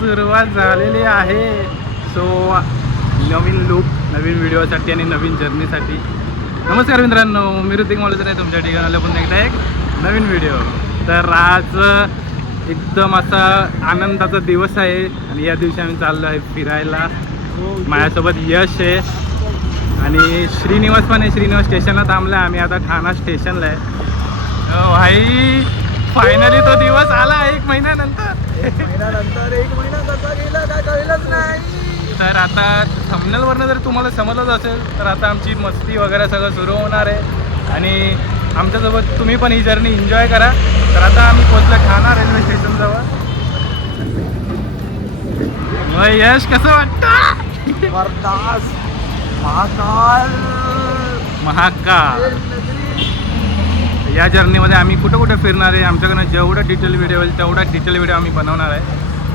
सुरुवात झालेली आहे. सो नवीन लुक, नवीन व्हिडिओसाठी आणि नवीन जर्नीसाठी. नमस्कार मित्रांनो, मी ऋतिक मालुसरे आहे तुमच्या ठिकाणाला पुन्हा एकदा एक नवीन व्हिडिओ. तर आज एकदम असा आनंदाचा दिवस आहे आणि या दिवशी आम्ही चाललो आहे फिरायला. माझ्यासोबत यश आहे आणि श्रीनिवास पण आहे. श्रीनिवास स्टेशनला थांबला, आम्ही आता ठाणा स्टेशनला आहे. भाई फायनली तो दिवस आला 1 महिन्यानंतर. एक महिना कसा गेला काय कळलंच नाही. तर आता थंबनेलवरनं जर तुम्हाला समजलंच असेल तर आता आमची मस्ती वगैरे सगळं सुरू होणार आहे आणि आमच्यासोबत तुम्ही पण ही जर्नी एन्जॉय करा. तर आता आम्ही पोचलो ठाणा रेल्वे स्टेशनजवळ. मग यश कसं वाटतं? वरदास महाकाल महाकाल. या जर्नीमध्ये आम्ही कुठं कुठं फिरणार आहे, आमच्याकडनं जेवढं डिटेल व्हिडिओ होईल तेवढा डिटेल व्हिडिओ आम्ही बनवणार आहे.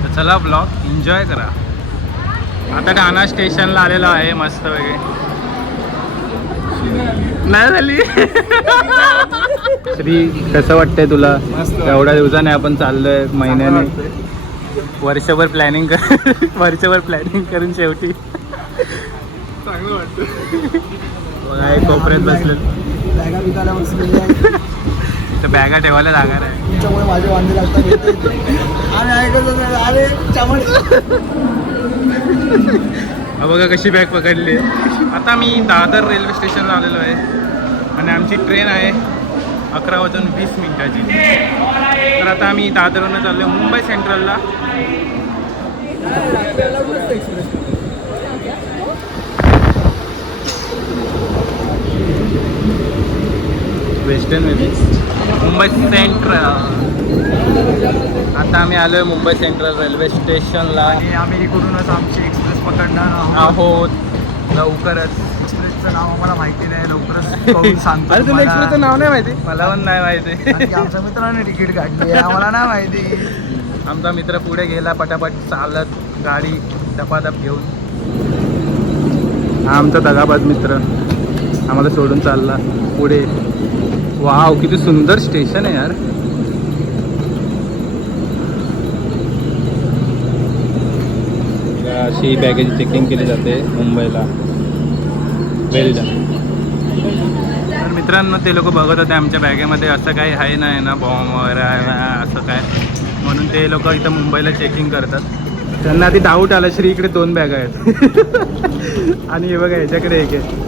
तर चला ब्लॉग एन्जॉय करा. आता ठाणा स्टेशनला आलेलो आहे मस्त वगैरे. नाही झाली. श्री कसं वाटतंय तुला? एवढ्या दिवसाने आपण चाललोय, महिन्याने वर्षभर प्लॅनिंग वर्षभर प्लॅनिंग करून शेवटी चांगलं वाटतं. बघा कोपऱ्यात बसले, बॅगा विकायला बसलेली आहे. तर बॅगा ठेवायला लागणार आहे. तुमच्यामुळे माझे वांदे लागतात. आम्ही ऐकतच नाही. अरे चमड. बघा कशी बॅग पकडली. आता मी दादर रेल्वे स्टेशनला आलेलो आहे आणि आमची ट्रेन आहे 11:20 तर आता आम्ही दादरवरून चाललो मुंबई सेंट्रलला. Western Mumbai central. आता आम्ही आलो आहे मुंबई सेंट्रल रेल्वे स्टेशनला आणि आम्ही इकडूनच आमची एक्सप्रेस पकडणार आहोत लवकरच. एक्सप्रेसचं नाव आम्हाला माहिती नाही, लवकरच कळून सांगतो. अरे तुला एक्सप्रेसचं नाव नाही माहिती? मला पण नाही माहिती. कारण की आमच्या मित्राने तिकीट काढली आहे, आम्हाला नाही माहिती. आमचा मित्र पुढे गेला पटापट चालत गाडी धपाधप घेऊन. हा आमचा दगाबाज मित्र आम्हाला सोडून चालला पुढे. वाव किती सुंदर स्टेशन आहे यार. अशी बॅगेज चेकिंग केली जाते मुंबईला. वेल डन. तर मित्रांनो ते लोक बघत होते आमच्या बॅगेमध्ये असं काही आहे नाही ना, बॉम्ब वगैरे असं काय, म्हणून ते लोक इथं मुंबईला चेकिंग करतात. त्यांना आधी डाऊट आला, श्री इकडे 2 बॅग आहेत आणि हे बघा ह्याच्याकडे एक आहे.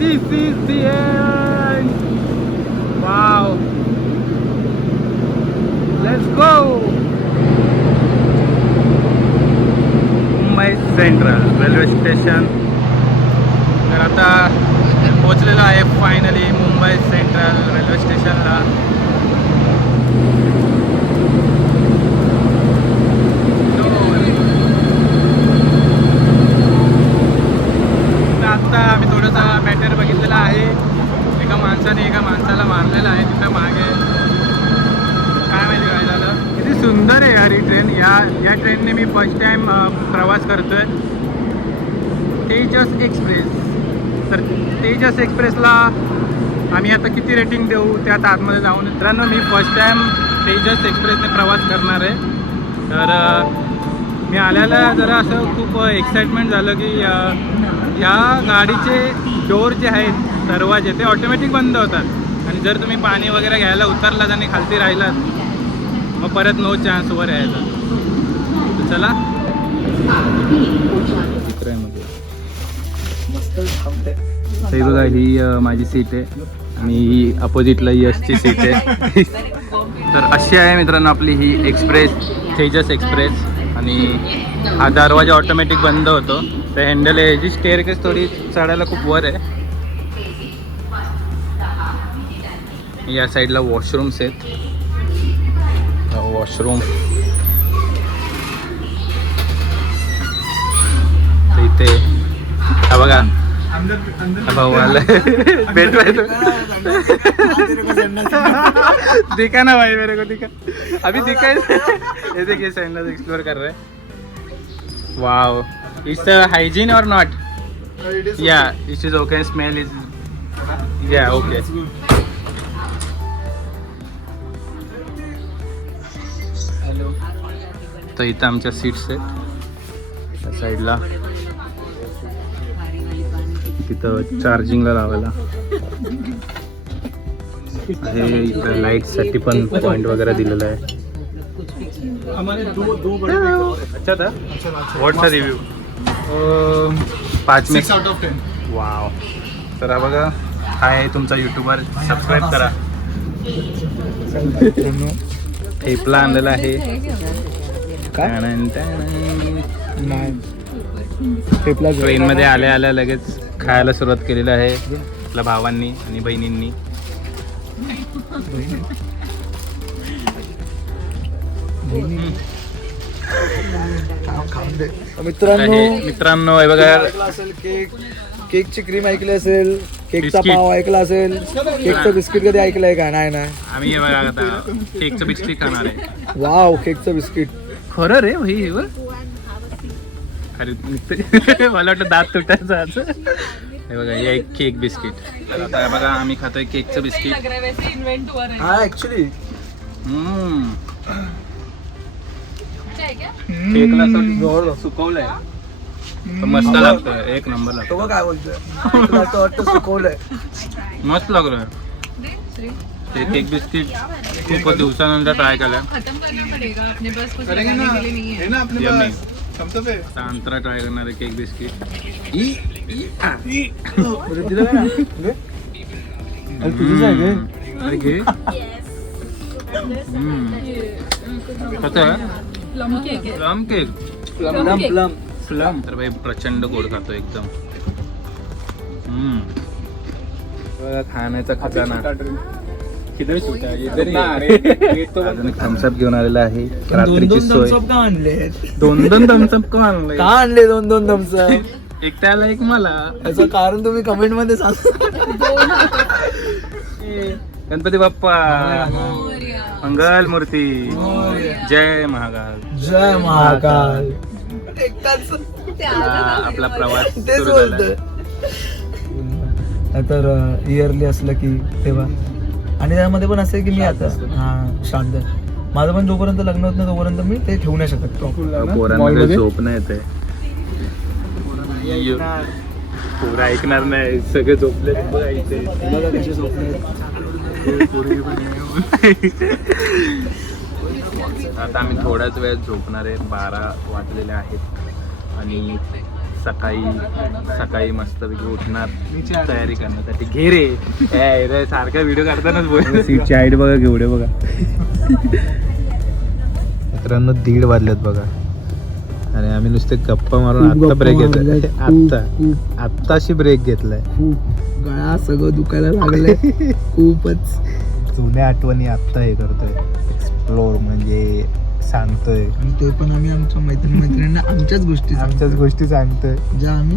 This is the end. Wow. Let's go. Mumbai central railway station. तर आता पोचलेलो आहे फायनली मुंबई सेंट्रल रेल्वे स्टेशनला. आता आम्ही थोडासा मॅटर बघितलेला आहे. एका माणसाला मारलेला आहे तिथं मागे. काय माहिती काय झालं. किती सुंदर आहे यार ही ट्रेन. या ट्रेनने मी फर्स्ट टाईम प्रवास करतोय. तेजस एक्सप्रेस. तर तेजस एक्सप्रेसला आम्ही आता किती रेटिंग देऊ त्यात आतमध्ये जाऊन. मित्रांनो मी फर्स्ट टाईम तेजस एक्सप्रेसने प्रवास करणार आहे. तर मी आल्याला जरा असं खूप एक्साइटमेंट झालं की या गाडीचे डोर जे आहेत, दरवाजे, ते ऑटोमॅटिक बंद होतात आणि जर तुम्ही पाणी वगैरे घ्यायला उतरलात आणि खालती राहिलात मग परत नो चान्स वर यायचा. तर चला. ते बघा ही माझी सीट आहे आणि ही अपोजिटला यशची सीट आहे. तर अशी आहे मित्रांनो आपली ही एक्सप्रेस, तेजस एक्सप्रेस. आणि हा दरवाजा ऑटोमॅटिक बंद होतो. तर हँडल आहे, ह्याची स्टेअरकेस थोडी चढायला खूप वर आहे. या साईडला वॉशरूम्स आहेत. वॉशरूम इथे हा बघा. भाऊ आला भेटवायचं. दिखा ना भाई मेरे को दिखा अभी दिखा ये देखिए सैंडल्स एक्सप्लोर कर रहे हैं वाओ इट्स हाइजीन और नॉट या it is okay smell is या ओके तर इथं आमच्या सीट्स आहेत त्या साईडला तिथं चार्जिंगला लावायला आहे इथं लाईटसाठी पण पॉइंट वगैरे दिलेला आहे अच्छा था व्हॉट्स रिव्ह्यू 5 में 6 आउट ऑफ 10 वाव तर हा बघा हा आहे तुमचा युट्यूबर सबस्क्राईब करा ठेपला आणलेला आहे ट्रेन मध्ये आल्या आल्या लगेच खायला सुरुवात केलेली आहे आपल्या भावांनी आणि बहिणींनी मित्रांनो हे बघा असेल केक केकची क्रीम ऐकली असेल केकचा बिस्किट. पाव ऐकला असेल केकचं बिस्किट कधी ऐकलंय का नाही नाही आम्ही हे बघा आता केकचं बिस्किट खाणार आहे वाव केकचं बिस्किट खरं रे भाई हे बघ अरे मला वाटलं दात तुटायचं असं हे बघा हे एक केक बिस्किट तर आता हे बघा आम्ही खातोय केकचं बिस्किट हा ऍक्च्युली केकला असं सुकवलंय तर मस्त लागतं एक नंबर लागतो तो काय बोलतोय तुला असं वाटतं सुकवलंय मस्त लागलं ते केक बिस्किट खूप दिवसानंतर ट्राय केलं Yummy. आता अंतरा ट्राय करणार आहे केक बिस्किट कसं आहे प्लम केक प्लम तर भाई प्रचंड गोड खातो एकदम खाण्याचा खजाना अजून थम्सअप घेऊन आलेला आहे रात्रीची सोय दोन थम्सअप का आणले का आणले दोन थम्सअप एक त्याला एक मला याचं कारण तुम्ही कमेंट मध्ये सांगा गणपती बाप्पा मंगल मूर्ती जय महाकाल जय महाकाल आपला प्रवास तेच सुरू झाला बोलतोय तर इयरली असलं की तेव्हा आणि त्यामध्ये पण असं आहे की मी आता हा शांत माझं पण जोपर्यंत लग्न होत नाही तोपर्यंत मी ते ठेवू नाही शकत पोरांमध्ये झोप नाही येते पोरं ऐकणार नाही सगळे झोपले बघा कशी स्वप्न आता आम्ही थोड्याच वेळात झोपणार आहे 12 वाजलेले आहेत आणि सकाळी मस्तपैकी उठणार तयारी करण्यासाठी घे रे सारखा व्हिडिओ काढतानाच बोल सीटची हाईट बघा केवढे बघा मित्रांनो 1:30 वाजलेत बघा आणि आम्ही नुसते गप्पा मारून खूप आत्ता गप्पा ब्रेक मारल्यात. घेतलाय आत्ताशी ब्रेक घेतलाय खूप गळा सगळं दुखायला लागलंय खूपच जुन्या आठवणी आत्ता हे करतोय एक्सप्लोर म्हणजे सांगतोय आणि ते पण आम्ही आमच्या मैत्रिणींना आमच्याच गोष्टी सांगतोय ज्या आम्ही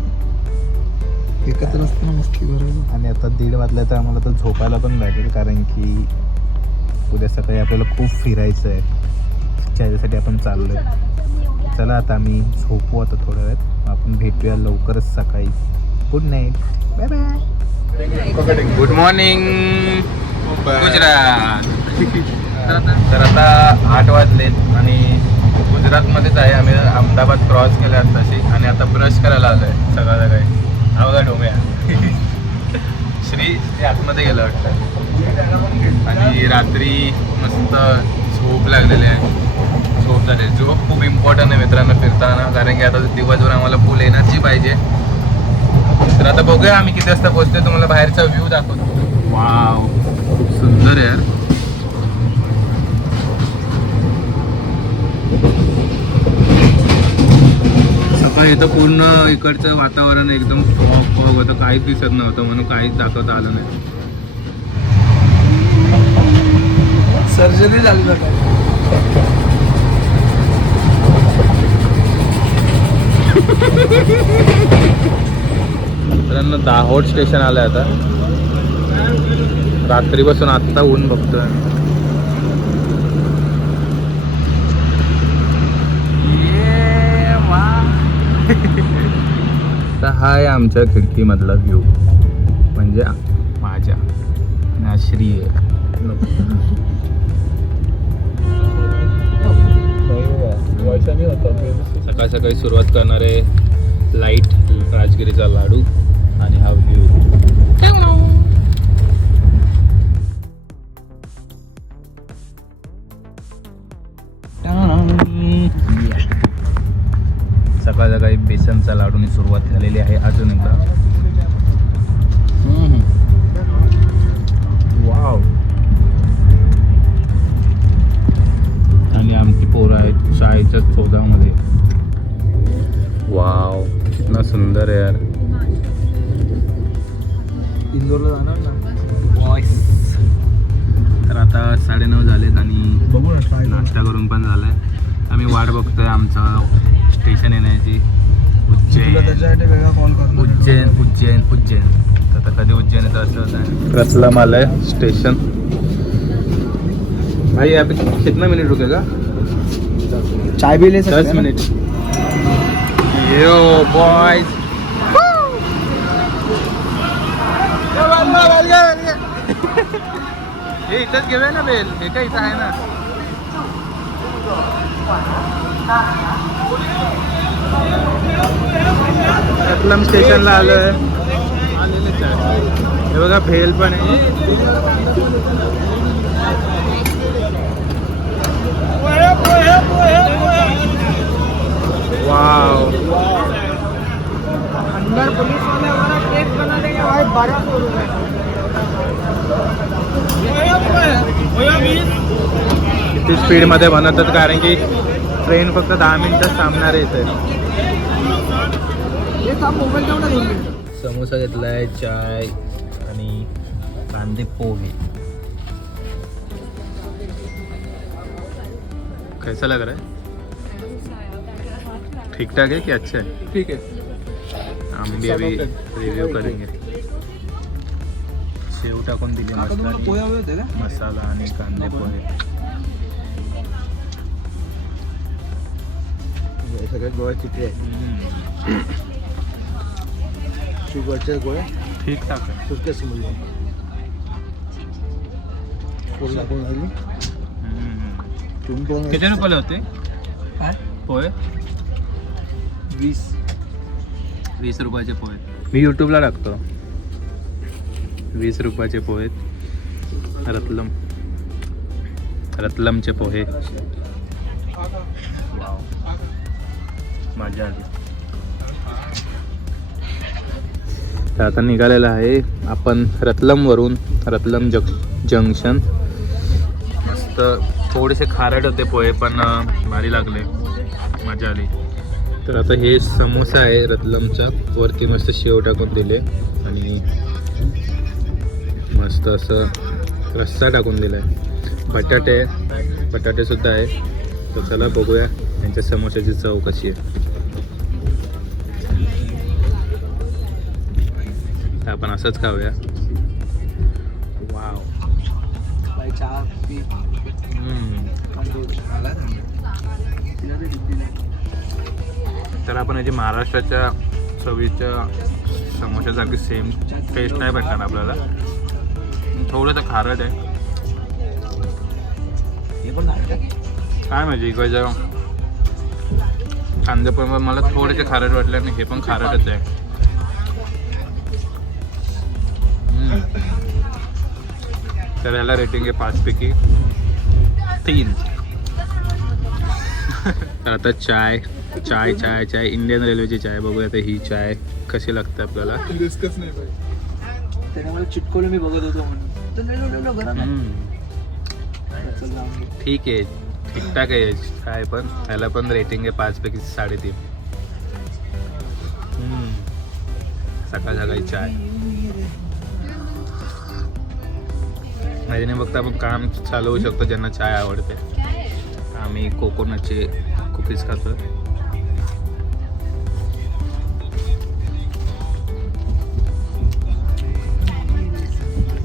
एकत्र असताना मस्ती करायचो आणि आता 1:30 वाजल्या तर आम्हाला तर झोपायला पण लागेल कारण की उद्या सकाळी आपल्याला खूप फिरायचं आहे त्याच्यासाठी आपण चाललोय चला आता आम्ही झोपू आता थोड्या वेळात आपण भेटूया लवकरच सकाळी good night bye bye good morning Gujarat तर आता 8 वाजलेत आणि गुजरातमध्येच आहे आम्ही अहमदाबाद क्रॉस केला आत्ताशी आणि आता ब्रश करायला आलो आहे सकाळी हा बघा डोम्या श्री आतमध्ये गेलं वाटतं आणि रात्री मस्त झोप लागलेली आहे झोप झाली झोप खूप इम्पॉर्टंट आहे मित्रांनो फिरताना कारण की आता दिवसभर आम्हाला फुल एनर्जी पाहिजे तर आता बघूया आम्ही किती वाजता पोहोचतोय तुम्हाला बाहेरचा व्ह्यू दाखवतो वाव खूप सुंदर आहे यार सकाळी तर पूर्ण इकडचं वातावरण एकदम फॉग होतं काहीच दिसत नव्हतं म्हणून काहीच दाखवता आलं नाही सर्जरी झाली ना मित्रांनो दाहोद स्टेशन आलंय आता रात्रीपासून आत्ता ऊन बघतोय. तर हा आहे आमच्या खिडकीमधला व्ह्यू, म्हणजे माझ्या श्री सकाळ सकाळी सुरुवात करणार आहे लाईट राजगिरीचा लाडू आणि हा व्ह्यू. सकाळ सकाळी बेसनचा लाडूनी सुरुवात झालेली आहे. अजून एकदा वाव. आणि आमची पोरं आहेत शाळेच्या शोधामध्ये. वाव कितना सुंदर आहे यार. इंदोरला जाणार ना. तर आता 9:30 झालेत आणि बघू ना ट्राय. नाश्ता करून पण झालाय. आम्ही वाट बघतोय आमचं स्टेशन येण्याची. त्याच्यासाठी वेगळा कॉल करणार. उज्जैन. आता कधी उज्जैन येतं असं रतलाम आलंय स्टेशन. भाई यहाँ पे कितना मिनट रुकेगा? चाय भी ले सकते 10 हैं ना? मिनट. यो बॉयज. हे इथंच घेऊया ना बेल. हे काय इथं आहे ना. रतलाम स्टेशनला आलोय. हे बघा भेल पण आहे. वाव. अंदर पुलिस वाले हमारा टेस्ट बना देंगे भाई 1200 रुपए. किती स्पीडमध्ये बनवतात कारण की ट्रेन फक्त 10 मिनिटं थांबणार आहे इथे. हे काम मोबाईल घेऊन घेऊन गेलो. समोसा घेतलाय, चाय आणि कांदे पोहे. कैसा लग रहा है? ठीक ठाक है कि अच्छा है? ठीक है. हम भी अभी रिव्यू करेंगे. शेव टाकून दिली काका तुम्हाला मस्त. पोहे हवे होते का? मसाला आणि कांदे पोहे. सगळ्यात गोळ्या किती आहे? शुगरच्या गोळ्या ठीक ठाक आहे. सुटक्या समजले. पोहे टाकून राहिली. तुम्ही कोण? किती रुपयाला होते काय? पोहे? 20 रुपयाचे पोहे. मी यूट्यूबला टाकतो. 20 रुपयाचे पोहे. रतलमचे पोहे. वाव मजा आली. तर आता निघालेलं आहे आपण रतलमवरून. रतलम जंक्शन. मस्त थोडेसे खारट होते पोहे पण भारी लागले. मजा आली. तर आता हे समोसा आहे रतलमचा. वरती मस्त शेव टाकून दिले आणि मस्त असं रस्सा टाकून दिला आहे. बटाटे सुद्धा आहे. तर चला बघूया त्यांच्या समोसाची चव कशी आहे. आपण असंच खाऊया. वाव. चहा पी. तर आपण याची महाराष्ट्राच्या चवीच्या समोशासारखी सेम टेस्ट नाही भेटणार आपल्याला. थोडंसं खारट आहे. हे पण काय माहिती इकडच्या कांदे पण मला थोडेसे खारट वाटले आणि हे पण खारटच आहे. तर याला रेटिंग आहे 5 पैकी 3. तर आता चाय इंडियन रेल्वेची चाय बघूया. तर ही चाय कशी लागते आपल्याला. रिस्कच नाही पाहिजे. त्याने मला चिटकवलं. मी बघत होतो म्हणून. ठीक आहे ठीकठाक आहे चाय पण. ह्याला पण रेटिंग आहे 5 पैकी 3.5. सकाळ सकाळी चाय. ह्याने फक्त आपण काम चालवू शकतो ज्यांना चाय आवडते. आम्ही कोकोनटचे कुकीज खातो.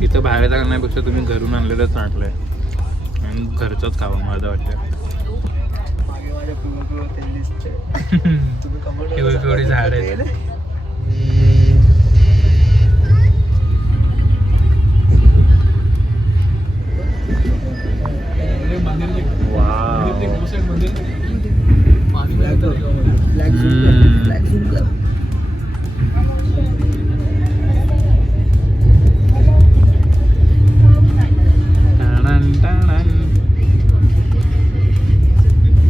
इथं बाहेर करण्यापेक्षा तुम्ही घरून आणलेलं चांगलं आहे आणि घरचंच खावं मला वाटतं. पिवळी झाड आहेत.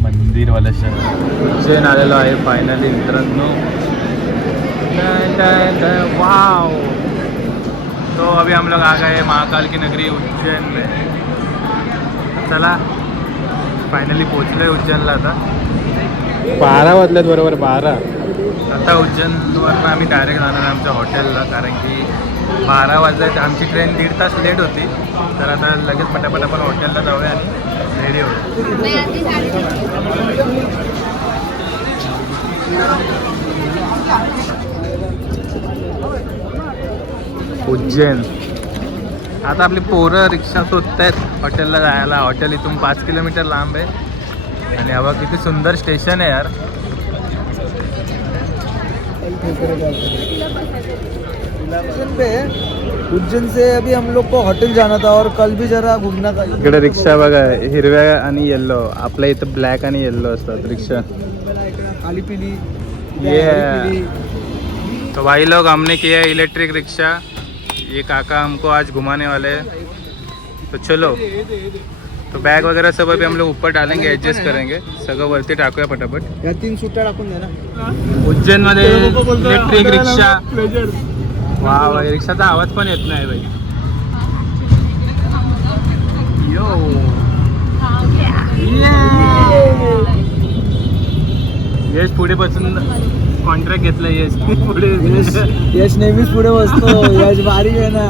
मंदिरवाला शहर उज्जैन आलेलो आहे फायनली मित्रांनो. वाव. तो अभी हम लोग आ गए महाकाल की नगरी उज्जैन में. चला फायनली पोचलोय उज्जैनला. आता 12 वाजल्यात बरोबर 12. आता उज्जैनवरनं आम्ही डायरेक्ट जाणार आहे आमच्या हॉटेलला, कारण की 12 वाजल्यात आमची ट्रेन 1.5 तास लेट होती. तर आता लगेच पटापट आपण हॉटेलला जाऊया आणि रेडी होऊया. उज्जैन. आता आपली पोरं रिक्षा शोधत आहेत हॉटेलला जायला. हॉटेल इथून 5 किलोमीटर लांब आहे आणि हवा किती सुंदर स्टेशन आहे यार. उज्जैन से अभी हम लोग को होटल जाना था और कल भी जरा घूमना था. इकडे रिक्षा बघा, हिरव्या आणि येल्लो. आपल्या इथं ब्लॅक आणि येल्लो असतात रिक्षा. काली पीली. तो भाई लोग हमने किया है इलेक्ट्रिक रिक्शा. ये काका हमको आज घुमाने वाले हैं, तो चलो. तो बैग वगैरह सब अभी हम लोग ऊपर डालेंगे, एडजस्ट करेंगे. सगळं वरती टाकूया पटापट. या 3 सुट्ट्या टाकून दे ना. उज्जैन मध्ये इलेक्ट्रिक रिक्षा. वा, रिक्षाचा आवाज पण येत नाही भाई. यो यश पुढे बसून कॉन्ट्रॅक्ट घेतलं. यश पुढे. यश नेहमीच पुढे बसतो. यश भारी आहे ना.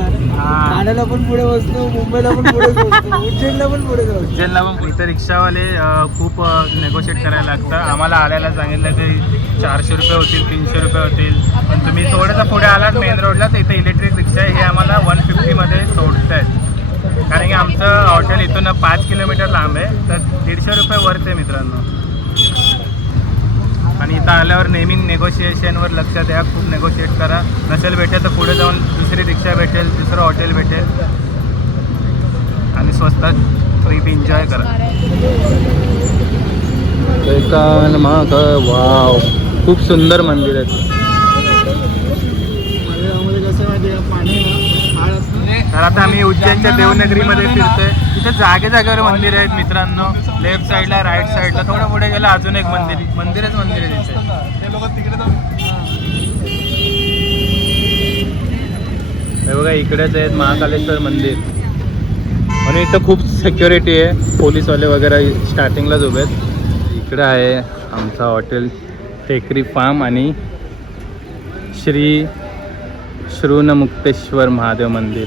ठाण्याला पण पुढे बसतो, मुंबईला पण पुढे बसतो, उज्जैनला पण पुढे बसतो. उज्जैनला पण. इथं रिक्षावाले खूप नेगोशिएट करायला लागतं. आम्हाला आल्याला सांगितलं की 400 रुपये होतील, 300 रुपये होतील. पण तुम्ही थोडंसं पुढे आलात मेन रोडला तर इथं इलेक्ट्रिक रिक्षा आहे. हे आम्हाला 150मध्ये सोडत आहेत, कारण की आमचं हॉटेल इथून 5 किलोमीटर लांब आहे. तर 150 रुपये वरच आहे मित्रांनो. आणि इथं आल्यावर नेहमी नेगोशिएशनवर लक्ष द्या. खूप नेगोशिएट करा. नसेल भेटेल तर पुढे जाऊन दुसरी रिक्षा भेटेल, दुसरं हॉटेल भेटेल आणि स्वस्तात ट्रिप एन्जॉय करा. वाव, खूप सुंदर मंदिर आहे. तर आता आम्ही उज्जैनच्या देवनगरीमध्ये फिरतोय. इथे जागेवर मंदिर आहेत मित्रांनो. लेफ्ट साईडला, राईट साईडला. थोडं पुढे गेलं अजून एक मंदिरच मंदिर आहे तिथे. हे बघा इकडेच आहेत महाकालेश्वर मंदिर. आणि इथं खूप सिक्युरिटी आहे, पोलीसवाले वगैरे स्टार्टिंगलाच उभे आहेत. इकडे आहे आमचा हॉटेल टेकरी फार्म आणि श्री श्रुनमुक्तेश्वर महादेव मंदिर.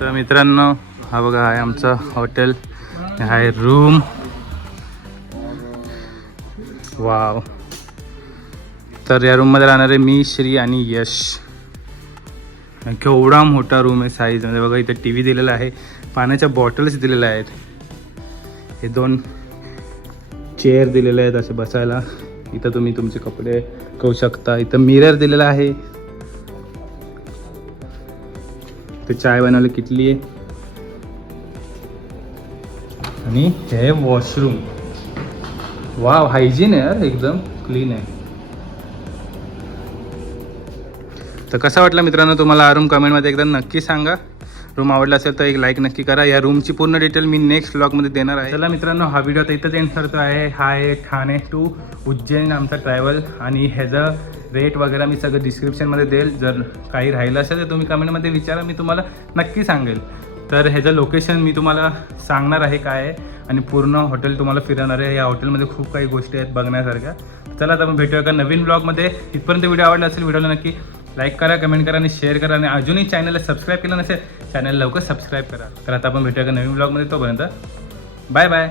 तर मित्रांनो हा बघा आहे आमचं हॉटेल. आहे रूम. वाव. तर या रूममध्ये राहणारे मी, श्री आणि यश. केवढा मोठा रूम आहे साईजमध्ये. बघा इथे टी व्ही दिलेला आहे, पाण्याच्या बॉटल्स दिलेल्या आहेत, हे 2 चेअर दिलेले आहेत असे बसायला. इथं तुम्ही तुमचे कपडे करू शकता. इथं मिरर दिलेला आहे. ते चाय बनवलं किटली आहे. आणि हे वॉशरूम. वाव, हायजीन आहे यार, एकदम क्लीन आहे. तर कसा वाटला मित्रांनो तुम्हाला हा रूम कमेंटमध्ये एकदा नक्की सांगा. रूम आवडला असेल तर एक लाईक नक्की करा. या रूमची पूर्ण डिटेल मी नेक्स्ट व्लॉगमध्ये देणार आहे. चला मित्रांनो हा व्हिडिओ आता इथंच एंड करतो आहे. हा आहे ठाणे टू उज्जैन आमचा ट्रॅव्हल. आणि ह्याचं रेट वगैरे मी सगळं डिस्क्रिप्शनमध्ये देईल. जर काही राहिलं असेल तर तुम्ही कमेंटमध्ये विचारा, मी तुम्हाला नक्की सांगेल. तर ह्याचं लोकेशन मी तुम्हाला सांगणार आहे काय आहे आणि पूर्ण हॉटेल तुम्हाला फिरवणार आहे. या हॉटेलमध्ये खूप काही गोष्टी आहेत बघण्यासारख्या. चला आता आपण भेटूया का नवीन ब्लॉगमध्ये. इथपर्यंत व्हिडिओ आवडला असेल व्हिडिओला नक्की लाईक करा, कमेंट करा आणि शेअर करा. आणि अजूनही चॅनलला सबस्क्राईब केलं नसेल चॅनल लवकर सबस्क्राईब करा. तर आता आपण भेटूया का नवीन ब्लॉगमध्ये. तोपर्यंत बाय बाय.